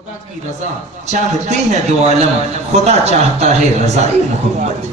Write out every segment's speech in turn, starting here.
خدا کی رضا چاہتے ہیں دو عالم، خدا چاہتا ہے رضائے محمد۔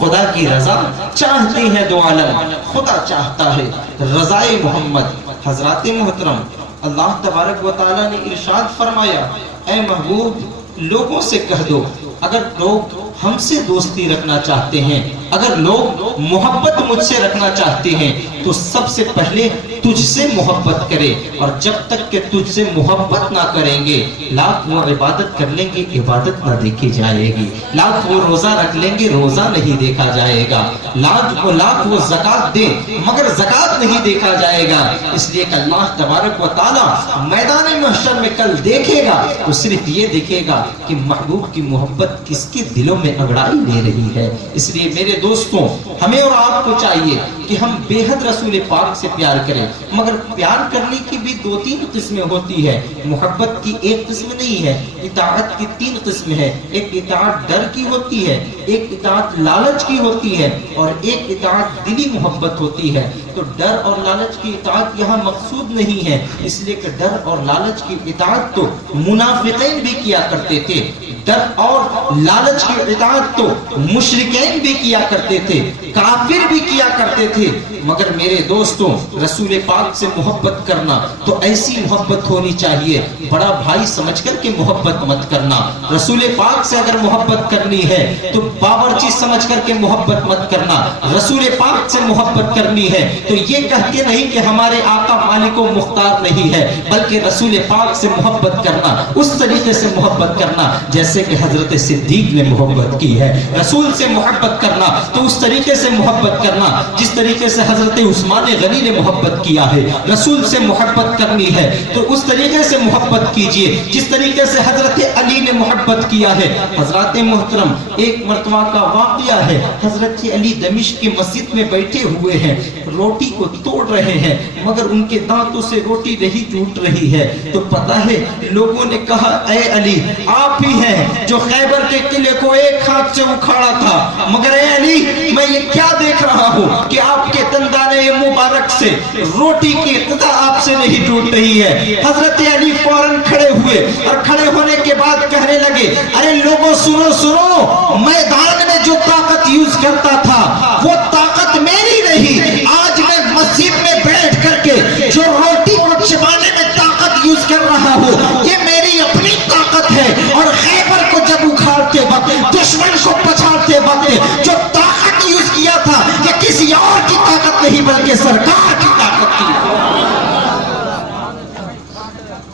خدا کی رضا چاہتے ہیں دو عالم، خدا چاہتا ہے رضائے محمد۔ حضرات محترم، اللہ تبارک و تعالیٰ نے ارشاد فرمایا، اے محبوب لوگوں سے کہہ دو، اگر لوگ ہم سے دوستی رکھنا چاہتے ہیں، اگر لوگ محبت مجھ سے رکھنا چاہتے ہیں تو سب سے پہلے تجھ سے محبت کرے، اور جب تک کہ تجھ سے محبت نہ کریں گے، لاکھ وہ عبادت کر لیں گے عبادت نہ دیکھی جائے گی، لاکھ وہ روزہ رکھ لیں گے روزہ نہیں دیکھا جائے گا، لاکھ وہ زکات دیں مگر زکات نہیں دیکھا جائے گا۔ اس لیے کہ اللہ تبارک و تعالیٰ میدان محشر میں کل دیکھے گا تو صرف یہ دیکھے گا کہ محبوب کی محبت کس کے دلوں میں انگڑائی لے رہی ہے۔ اس لیے میرے دوستوں، ہمیں اور آپ کو چاہیے کہ ہم بے حد رسول پاک سے پیار کریں، مگر پیار کرنے کی بھی دو تین قسمیں ہوتی ہے۔ محبت کی ایک قسم نہیں ہے، اطاعت کی تین قسم ہے۔ ایک اطاعت ڈر کی ہوتی ہے، ایک اطاعت لالچ کی ہوتی ہے، اور ایک اطاعت دلی محبت ہوتی ہے۔ تو ڈر اور لالچ کی اطاعت یہاں مقصود نہیں ہے، اس لیے کہ ڈر اور لالچ کی اطاعت تو منافقین بھی کیا کرتے تھے، ڈر اور لالچ کی اطاعت تو مشرکین بھی کیا کرتے تھے، کافر بھی کیا کرتے تھے۔ مگر میرے دوستوں، رسول پاک سے محبت کرنا تو ایسی محبت ہونی چاہیے، بڑا بھائی سمجھ کر کے محبت مت کرنا۔ رسول پاک سے اگر محبت کرنی ہے تو باورچی سمجھ کر کے محبت مت کرنا۔ رسول پاک سے محبت کرنی ہے تو یہ کہہ کے نہیں کہ ہمارے آقا مالک و مختار نہیں ہے، بلکہ رسول پاک سے محبت کرنا، اس طریقے سے محبت کرنا جیسے کہ حضرت صدیق نے محبت کی ہے۔ رسول سے محبت کرنا تو اس طریقے سے محبت کرنا جس طریقے سے حضرت عثمان غنی نے محبت کیا ہے۔ رسول سے محبت کرنی ہے تو اس طریقے سے محبت کیجئے جس طریقے سے حضرت علی نے محبت کیا ہے۔ حضرات محترم، ایک مرتبہ کا واقعہ ہے، حضرت علی دمشق کی مسجد میں بیٹھے ہوئے ہیں، روٹی کو توڑ رہے ہیں مگر ان کے دانتوں سے روٹی نہیں ٹوٹ رہی ہے۔ تو پتہ ہے لوگوں نے کہا، اے علی آپ ہی ہیں جو خیبر کے قلعے کو ایک ہاتھ سے اکھاڑا تھا، مگر اے علی میں یہ کیا دیکھ رہا ہوں کہ آپ کے دندانے مبارک سے روٹی کی قطع آپ سے نہیں ٹوٹ رہی ہے۔ حضرت علی فوراً کھڑے ہوئے اور کھڑے ہونے کے بعد کہنے لگے، ارے لوگوں سنو سنو، میدان میں جو طاقت یوز کرتا تھا وہ طاقت میری نہیں، آج میں مسجد میں بیٹھ کر کے جو روٹی کو چبانے میں طاقت یوز کر رہا ہوں یہ میری اپنی طاقت ہے، اور خیبر کو جب اکھاڑتے وقت، دشمن کو پچھاڑتے وقت جو طاقت یوز کیا تھا یہ کسی اور کی طاقت نہیں بلکہ سرکار کی طاقت تھی۔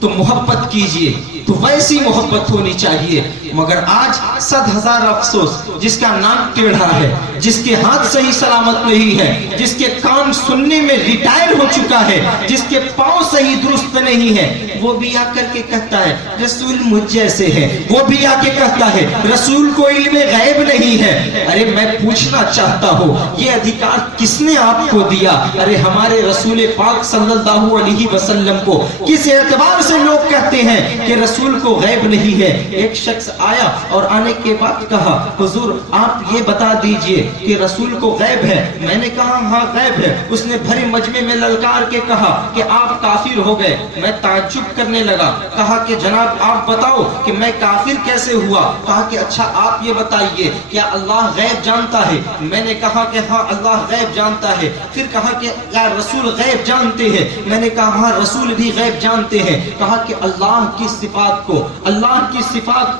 تو محبت کیجئے تو ویسی محبت ہونی چاہیے، مگر آج 100,000 افسوس، جس کا نام ٹیڑھا ہے، جس کے ہاتھ صحیح سلامت نہیں ہے، جس کے کان سننے میں ریٹائر ہو چکا ہے، جس کے پاؤں صحیح درست نہیں ہے، وہ بھی آ کر کے کہتا ہے رسول مجھ جیسے ہے، وہ بھی آ کے کہتا ہے رسول کو علم غیب نہیں ہے۔ ارے میں پوچھنا چاہتا ہوں یہ ادھیکار کس نے آپ کو دیا؟ ارے ہمارے رسول پاک صلی اللہ علیہ وسلم کو کس اعتبار سے لوگ کہتے ہیں کہ رسول کو غیب نہیں ہے؟ ایک شخص آیا اور آنے کے بعد کہا، حضور آپ یہ بتا دیجئے کہ رسول کو غیب ہے؟ میں نے کہا ہاں غیب ہے۔ اس نے بھرے مجمع میں للکار کے کہا کہ آپ کافر ہو گئے۔ میں تعجب کرنے لگا، کہا کہ جناب آپ بتاؤ کہ میں کافر کیسے ہوا؟ کہا کہ اچھا آپ یہ بتائیے کیا اللہ غیب جانتا ہے؟ میں نے کہا کہ ہاں اللہ غیب جانتا ہے۔ پھر کہا کہ کیا رسول غیب جانتے ہیں؟ میں نے کہا ہاں رسول بھی غیب جانتے ہیں۔ کہا کہ اللہ کی صفات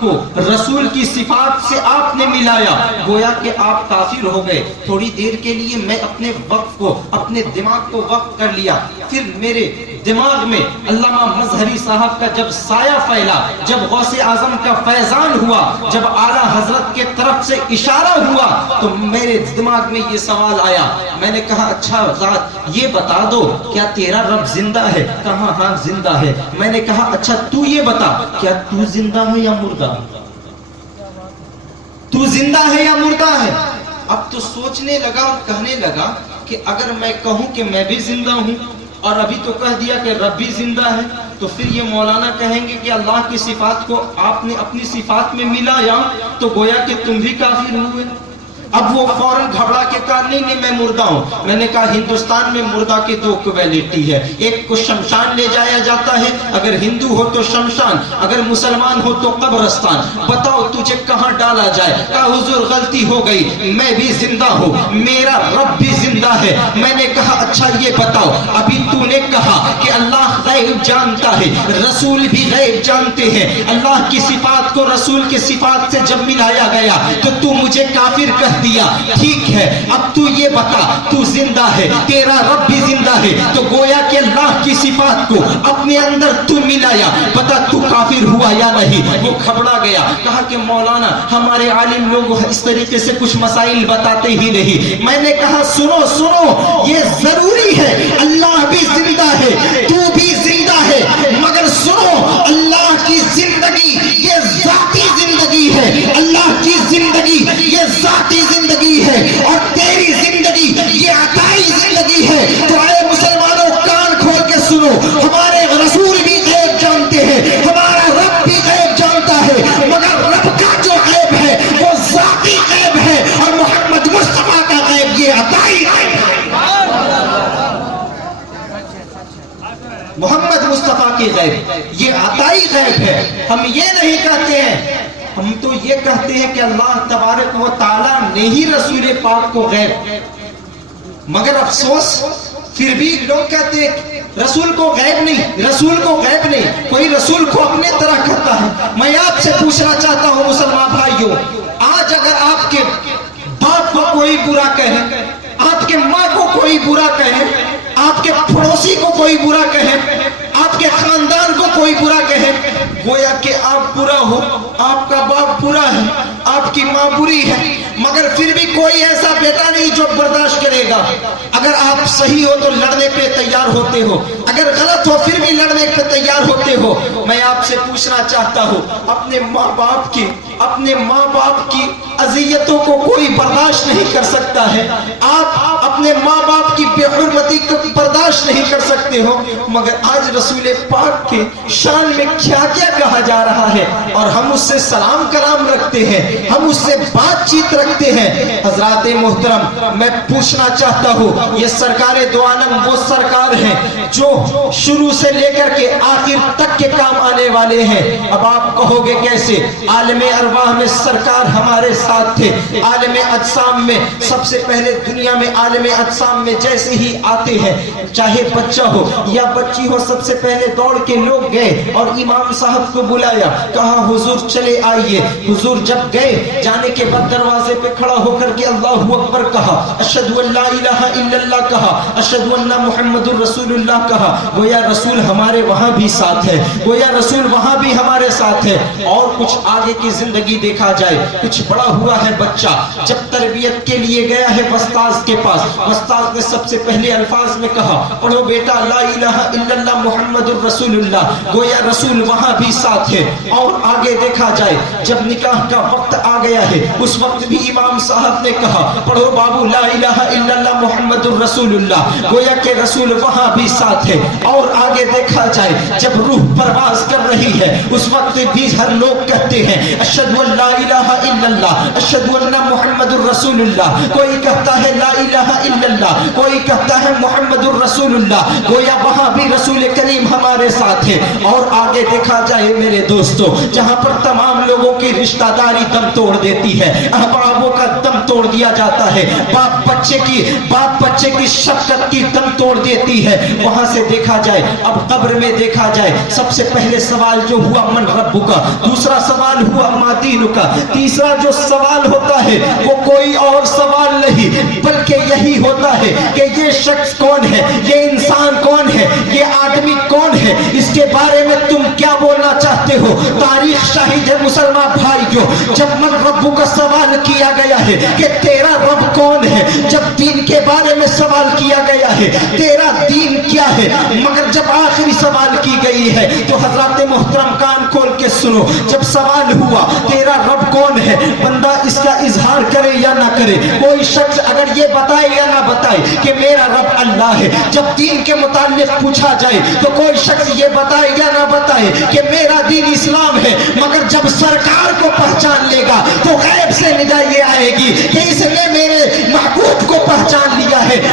کو رسول کی صفات سے آپ نے ملایا، گویا کہ آپ کافر ہو گئے۔ تھوڑی دیر کے لیے میں اپنے وقت کو، اپنے دماغ کو وقف کر لیا، پھر میرے دماغ میں علامہ مظہری صاحب کا جب سایہ پھیلا، جب غوث اعظم کا فیضان ہوا، جب اعلیٰ حضرت کے طرف سے اشارہ ہوا تو میرے دماغ میں یہ سوال آیا۔ میں نے کہا اچھا ذات یہ بتا دو کیا تیرا رب زندہ ہے؟ کہا ہاں زندہ ہے۔ میں نے کہا اچھا تو یہ بتا کیا تو زندہ ہے یا مردہ؟ تو زندہ ہے یا مردہ ہے؟ اب تو سوچنے لگا اور کہنے لگا کہ اگر میں کہوں کہ میں بھی زندہ ہوں اور ابھی تو کہہ دیا کہ رب بھی زندہ ہے تو پھر یہ مولانا کہیں گے کہ اللہ کی صفات کو آپ نے اپنی صفات میں ملایا تو گویا کہ تم بھی کافر ہوئے۔ اب وہ فوراً گھبرا کے کہا نہیں میں مردہ ہوں۔ میں نے کہا ہندوستان میں مردہ کے دو کویلٹی ہے، ایک کو شمشان لے جایا جاتا ہے اگر ہندو ہو تو شمشان، اگر مسلمان ہو تو قبرستان، بتاؤ تجھے کہاں ڈالا جائے؟ کہا حضور غلطی ہو گئی، میں بھی زندہ ہوں، میرا رب بھی زندہ ہے۔ میں نے کہا اچھا یہ بتاؤ، ابھی تو نے کہا کہ اللہ غیب جانتا ہے، رسول بھی غیب جانتے ہیں، اللہ کی صفات کو رسول کی صفات سے جب ملایا گیا تو مجھے کافر کہہ دیا۔ ٹھیک ہے، اب تو یہ بتا، تو زندہ ہے، تیرا رب بھی زندہ ہے، تو گویا کہ اللہ کی صفات کو اپنے اندر تو ملایا، بتا تو کافر ہوا یا نہیں؟ وہ گھبرا گیا، کہا کہ مولانا ہمارے عالم لوگ اس طریقے سے کچھ مسائل بتاتے ہی نہیں۔ میں نے کہا سنو سنو، یہ ضروری ہے، اللہ بھی زندہ ہے، تو بھی زندہ ہے، مگر سنو، اللہ کی زندگی یہ ذاتی زندگی ہے، اللہ کی زندگی یہ ذاتی زندگی ہے، اور تیری زندگی یہ عطائی زندگی ہے۔ تو اے مسلمانوں کان کھول کے سنو، ہمارے رسول بھی غیب جانتے ہیں، ہمارا رب بھی غیب جانتا ہے، مگر رب کا جو غیب ہے وہ ذاتی غیب ہے، اور محمد مصطفیٰ کا غیب یہ عطائی غیب ہے۔ محمد مصطفیٰ کی غیب یہ عطائی غیب ہے۔ ہم یہ نہیں کہتے ہیں، ہم تو یہ کہتے ہیں کہ اللہ تبارک و تعالیٰ نے ہی رسول پاک کو غیب، مگر افسوس پھر بھی لوگ کہتے ہیں رسول کو غیب نہیں، رسول کو غیب نہیں، کوئی رسول کو اپنے طرح کرتا ہے۔ میں آپ سے پوچھنا چاہتا ہوں مسلمان بھائیوں، آج اگر آپ کے باپ کو کوئی برا کہے، آپ کے ماں کو کوئی برا کہے، آپ کے پڑوسی کو کوئی برا کہے، آپ کے خاندان کو کوئی برا کہے، گویا کہ آپ برا ہو، آپ کا باپ برا ہے، آپ کی ماں بری ہے، مگر پھر بھی کوئی ایسا بیٹا نہیں جو برداشت کرے گا۔ اگر آپ صحیح ہو تو لڑنے پہ تیار ہوتے ہو، اگر غلط ہو پھر بھی لڑنے پہ تیار ہوتے ہو۔ میں آپ سے پوچھنا چاہتا ہوں، اپنے ماں باپ کی اذیتوں کو کوئی برداشت نہیں کر سکتا ہے، آپ اپنے ماں باپ کی بے حرمتی کو برداشت نہیں کر سکتے ہو، مگر آج رسول پاک کے شان میں کیا کیا کہا جا رہا ہے، اور ہم اس سے سلام کلام رکھتے ہیں، ہم اس سے بات چیت رکھتے ہیں۔ حضرات محترم، میں پوچھنا چاہتا ہوں، یہ سرکار دو عالم وہ سرکار ہیں جو شروع سے لے کر کے آخر تک کے کام آنے والے ہیں۔ اب آپ کہو گے کیسے؟ عالم ارواح میں سرکار ہمارے ساتھ تھے، عالم اجسام میں سب سے پہلے دنیا میں عالم اجسام میں جیسے ہی آتے ہیں، چاہے بچہ ہو یا بچی ہو، سب سے پہلے دوڑ کے لوگ گئے اور امام صاحب کو بلایا، کہا حضور چلے آئیے۔ حضور جب گئے، جانے کے بعد دروازے پہ کھڑا ہو کر کے اللہ اکبر کہا، اشہدو ان لا الہ الا اللہ کہا، اشہدو ان محمد الرسول اللہ کہا۔ گویا رسول ہمارے وہاں بھی ساتھ ہے، گویا رسول وہاں بھی ہمارے ساتھ ہے۔ اور کچھ آگے کی زندگی دیکھا جائے، کچھ بڑا ہوا ہے بچہ، جب تربیت کے لیے گیا ہے استاذ کے پاس، استاذ نے سب سے پہلے الفاظ میں کہا پڑھو بیٹا لا الہ الا اللہ محمد الرسول اللہ، گویا رسول وہاں بھی ساتھ ہے۔ اور آگے دیکھا جائے، جب نکاح کا وقت آ گیا ہے، اس وقت بھی امام صاحب نے کہا پڑھو بابو لا الہ الا اللہ محمد الرسول اللہ، گویا کہ رسول وہاں بھی ساتھ ہے۔ اور آگے دیکھا جائے، جب روح پرواز کر رہی ہے، اس وقت بھی ہر لوگ کہتے ہیں اشہدو ان لا الہ الا اللہ، اشہدو ان محمد الرسول اللہ، کوئی کہتا ہے لا الہ الا اللہ، کوئی کہتا ہے محمد الرسول اللہ، گویا وہاں بھی رسول کریم ہمارے ساتھ ہے۔ اور آگے دیکھا جائے میرے دوستو، جہاں پر تمام لوگوں کی رشتہ داری دم توڑ دیتی ہے، احبابوں کا دم توڑ دیا جاتا ہے، باپ بچے کی شفقت کی دم توڑ دیتی ہے، وہاں سے دیکھا جائے، اب قبر میں دیکھا جائے، سب سے پہلے سوال جو ہوا من ربک کا، دوسرا سوال ہوا ما دینک کا، تیسرا جو سوال ہوتا ہے وہ کوئی اور سوال نہیں بلکہ یہی ہوتا ہے کہ یہ شخص کون ہے، یہ انسان کون ہے، یہ آدمی کون ہے، اس کے بارے میں تم کیا بولنا چاہتے ہو۔ تاریخ شاہد ہے مسلمان بھائیو، جب من ربک کا سوال کیا گیا ہے کہ تیرا رب کون ہے، جب دین کے بارے میں سوال کیا گیا ہے تیرا دین کیا ہے، مگر جب آخری سوال کی گئی ہے تو حضرات محترم کان کھول کے سنو، جب سوال ہوا تیرا رب کون ہے، بندہ اس کا اظہار کرے یا نہ کرے، کوئی شخص اگر یہ بتائے یا نہ بتائے کہ میرا رب اللہ ہے، جب دین کے متعلق پوچھا جائے تو کوئی شخص یہ بتائے یا نہ بتائے کہ میرا دین اسلام ہے، مگر جب سرکار کو پہچان لے گا تو غیب سے ندا یہ آئے گی کہ اس نے میرے محبوب کو پہچان لیا ہے،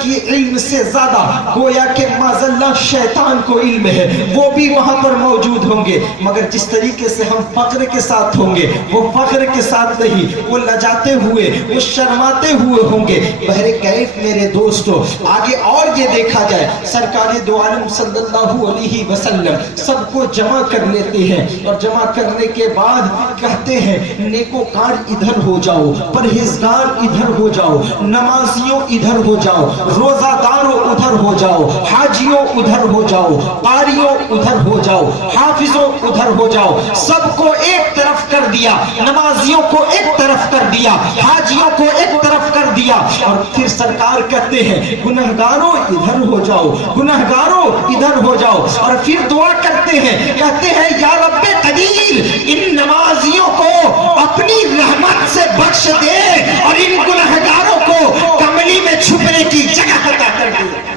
کی علم سے زیادہ گویا کہ معذاللہ شیطان کو علم ہے، وہ بھی وہاں پر موجود ہوں گے، مگر جس طریقے سے ہم فخر کے ساتھ ہوں گے وہ فخر کے ساتھ نہیں، وہ لجاتے ہوئے، وہ شرماتے ہوئے ہوں گے۔ بہرکیف میرے دوستو آگے اور یہ دیکھا جائے، سرکار دو عالم صلی اللہ علیہ وسلم سب کو جمع کر لیتے ہیں اور جمع کرنے کے بعد کہتے ہیں نیکوکار ادھر ہو جاؤ، پرہیزگار ادھر ہو جاؤ، نمازیوں ادھر ہو جاؤ، روزہ داروں ادھر ہو جاؤ، حاجیوں ادھر ہو جاؤ، قاریوں ادھر ہو جاؤ، حافظوں ادھر ہو جاؤ۔ سب کو ایک طرف کر دیا، نمازیوں کو ایک طرف کر دیا، حاجیوں کو ایک طرف کر دیا، اور پھر سرکار کہتے ہیں گنہگاروں ادھر ہو جاؤ، گنہگاروں ادھر ہو جاؤ، اور پھر دعا کرتے ہیں، کہتے ہیں یا رب قدیر ان نمازیوں کو اپنی رحمت سے بخش دے اور ان گنہگاروں کو کملی میں چھپنے کی جگہ عطا کر دے۔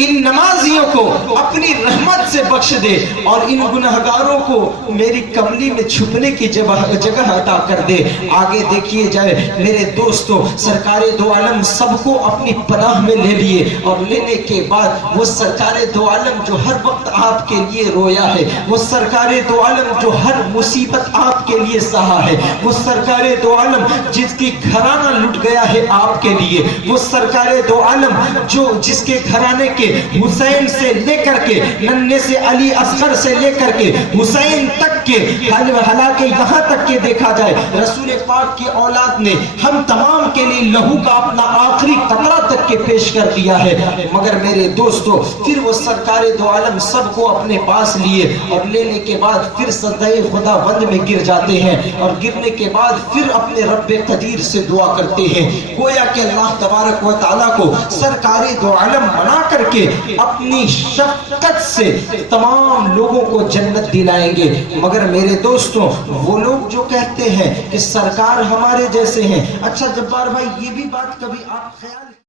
ان نمازیوں کو اپنی رحمت سے بخش دے اور ان گنہگاروں کو میری کملی میں چھپنے کی جگہ عطا کر دے۔ آگے دیکھیے جائے میرے دوستو، سرکار دو عالم سب کو اپنی پناہ میں لے لیے، اور لینے کے بعد وہ سرکار دو عالم جو ہر وقت آپ کے لیے رویا ہے، وہ سرکار دو عالم جو ہر مصیبت آپ کے لیے سہا ہے، وہ سرکار دو عالم جس کی گھرانہ لٹ گیا ہے آپ کے لیے، وہ سرکار دو عالم جو جس کے گھرانے کے حسین سے لے کر کے ننھے سے علی اصغر سے لے کر کے حسین تک کے، حالانکہ یہاں تک کہ دیکھا جائے رسول پاک کی اولاد نے ہم تمام کے لیے لہو کا اپنا آخری قطرہ تک کے پیش کر دیا ہے، مگر میرے دوستو پھر وہ سرکار دو عالم سب کو اپنے پاس لیے، اور لینے کے بعد پھر سجدہ خدا بند میں گر جاتے ہیں، اور گرنے کے بعد پھر اپنے رب قدیر سے دعا کرتے ہیں، گویا کہ اللہ تبارک و تعالیٰ کو سرکار دو عالم بنا کر کے اپنی شفقت سے تمام لوگوں کو جنت دلائیں گے۔ مگر میرے دوستوں وہ لوگ جو کہتے ہیں کہ سرکار ہمارے جیسے ہیں، اچھا جبار بھائی یہ بھی بات کبھی آپ خیال